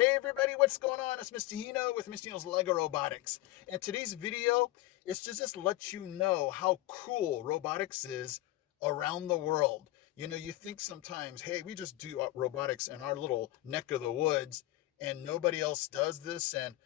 Hey everybody, what's going on? It's Mr. Hino with Mr. Hino's LEGO Robotics. And today's video is to just let you know how cool robotics is around the world. You think sometimes, hey, we just do robotics in our little neck of the woods and nobody else does this. And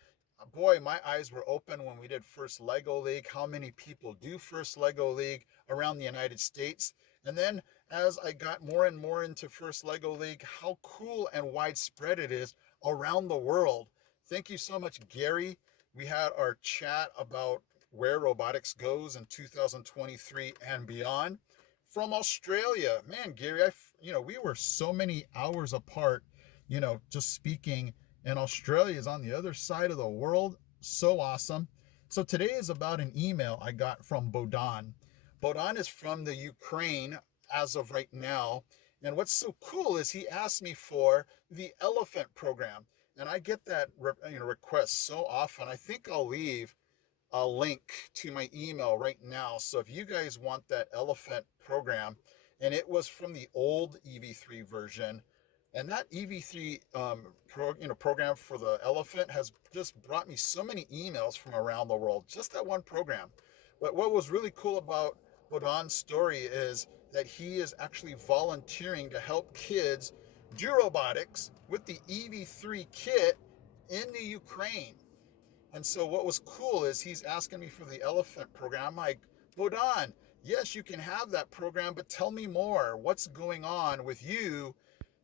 boy, my eyes were open when we did First LEGO League, how many people do First LEGO League around the United States. And then as I got more and more into First LEGO League, how cool and widespread it is around the world. Thank you so much, Gary. We had our chat about where robotics goes in 2023 and beyond from Australia. Man, Gary, we were so many hours apart, just speaking, and Australia is on the other side of the world. So awesome. So today is about an email I got from Bohdan. Bohdan is from the Ukraine as of right now. And what's so cool is he asked me for the elephant program. And I get that request so often. I think I'll leave a link to my email right now. So if you guys want that elephant program, and it was from the old EV3 version, and that EV3 program for the elephant has just brought me so many emails from around the world, just that one program. But what was really cool about Bohdan's story is that he is actually volunteering to help kids do robotics with the EV3 kit in the Ukraine. And so what was cool is he's asking me for the elephant program. I'm like, Bohdan, yes, you can have that program, but tell me more. What's going on with you,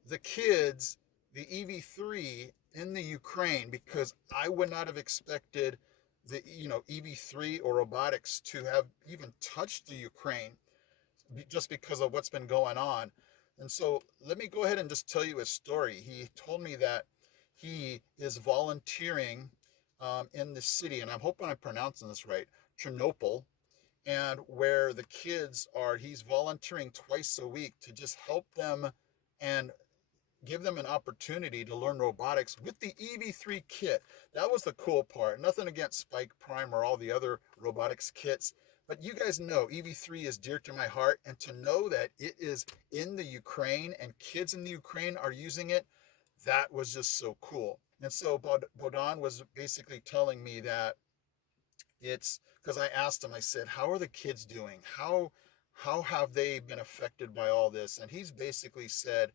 the kids, the EV3 in the Ukraine? Because I would not have expected the EV3 or robotics to have even touched the Ukraine just because of what's been going on. And so let me go ahead and just tell you his story. He told me that he is volunteering in the city, and I'm hoping I'm pronouncing this right, Chernobyl, and where the kids are, he's volunteering twice a week to just help them and give them an opportunity to learn robotics with the EV3 kit. That was the cool part. Nothing against Spike Prime or all the other robotics kits, but you guys know EV3 is dear to my heart, and to know that it is in the Ukraine and kids in the Ukraine are using it, that was just so cool. And so Bohdan was basically telling me that it's because I asked him, I said, how are the kids doing? How have they been affected by all this? And he's basically said,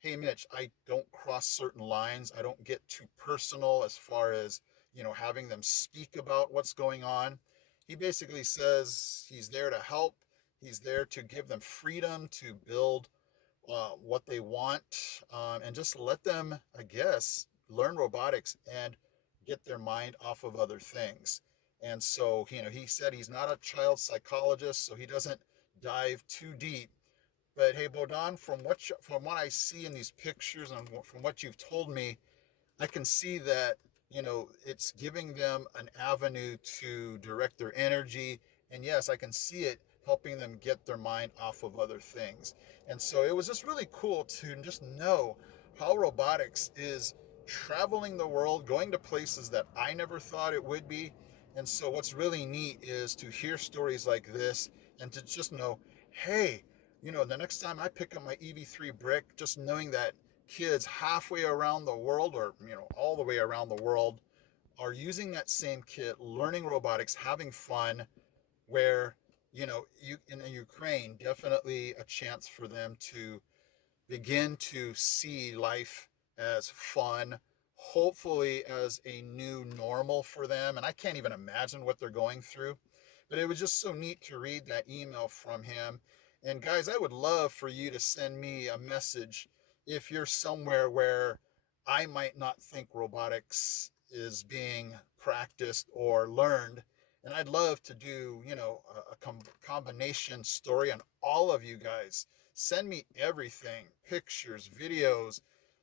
hey, Mitch, I don't cross certain lines. I don't get too personal as far as, having them speak about what's going on. He basically says he's there to help. He's there to give them freedom to build what they want, and just let them, I guess, learn robotics and get their mind off of other things. And so, he said he's not a child psychologist, so he doesn't dive too deep. But hey, Bohdan, from what I see in these pictures and from what you've told me, I can see that it's giving them an avenue to direct their energy, and yes, I can see it helping them get their mind off of other things. And so it was just really cool to just know how robotics is traveling the world, going to places that I never thought it would be. And so what's really neat is to hear stories like this and to just know, hey, the next time I pick up my EV3 brick, just knowing that kids halfway around the world, or all the way around the world, are using that same kit, learning robotics, having fun, where you in Ukraine, definitely a chance for them to begin to see life as fun, hopefully as a new normal for them. And I can't even imagine what they're going through, but it was just so neat to read that email from him. And guys, I would love for you to send me a message if you're somewhere where I might not think robotics is being practiced or learned. And I'd love to do, combination story on all of you guys. Send me everything, pictures, videos.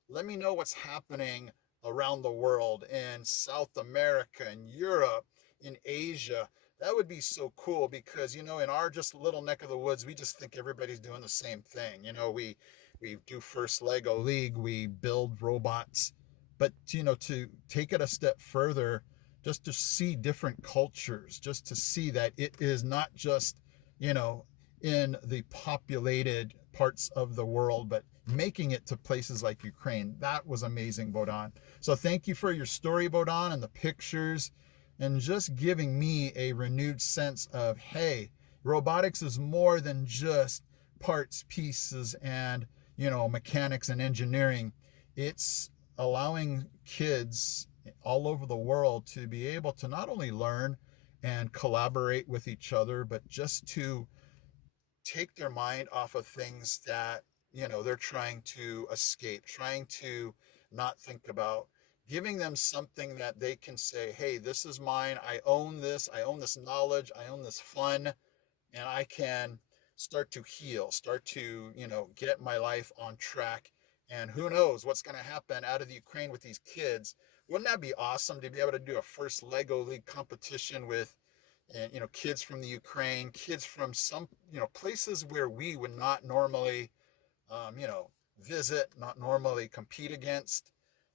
Let me know what's happening around the world, in South America, in Europe, in Asia. That would be so cool because, in our just little neck of the woods, we just think everybody's doing the same thing. We do First Lego League, we build robots. But, to take it a step further, just to see different cultures, just to see that it is not just, in the populated parts of the world, but making it to places like Ukraine. That was amazing, Bohdan. So thank you for your story, Bohdan, and the pictures, and just giving me a renewed sense of, hey, robotics is more than just parts, pieces, and, mechanics and engineering. It's allowing kids all over the world to be able to not only learn and collaborate with each other, but just to take their mind off of things that, they're trying to escape, trying to not think about, giving them something that they can say, hey, this is mine. I own this knowledge. I own this fun, and I can start to heal, start to, get my life on track. And who knows what's going to happen out of the Ukraine with these kids. Wouldn't that be awesome to be able to do a first Lego League competition with, and kids from the Ukraine, kids from some places where we would not normally visit, not normally compete against.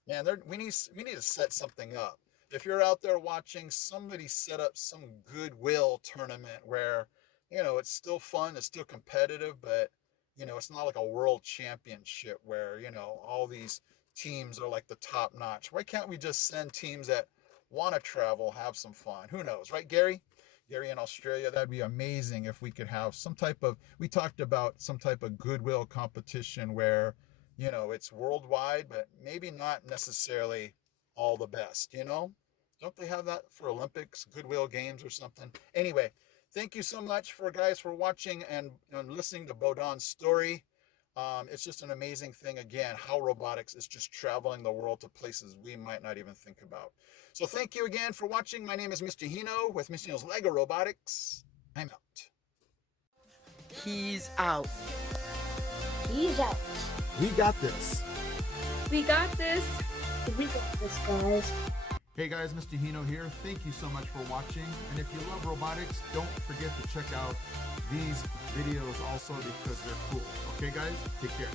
Man, we need to set something up. If you're out there watching, somebody set up some goodwill tournament where it's still fun, it's still competitive, but it's not like a world championship where all these teams are like the top notch. Why can't we just send teams that want to travel, have some fun? Who knows, right, Gary? Gary in Australia, that'd be amazing if we could have some type of, we talked about some type of goodwill competition where, it's worldwide, but maybe not necessarily all the best, Don't they have that for Olympics, goodwill games or something? Anyway, thank you so much for watching and listening to Bohdan's story. It's just an amazing thing, again, how robotics is just traveling the world to places we might not even think about. So thank you again for watching. My name is Mr. Hino with Mr. Hino's LEGO Robotics. I'm out. He's out. He's out. We got this. We got this. We got this, guys. Hey guys, Mr. Hino here. Thank you so much for watching. And if you love robotics, don't forget to check out these videos also because they're cool. Okay guys, take care.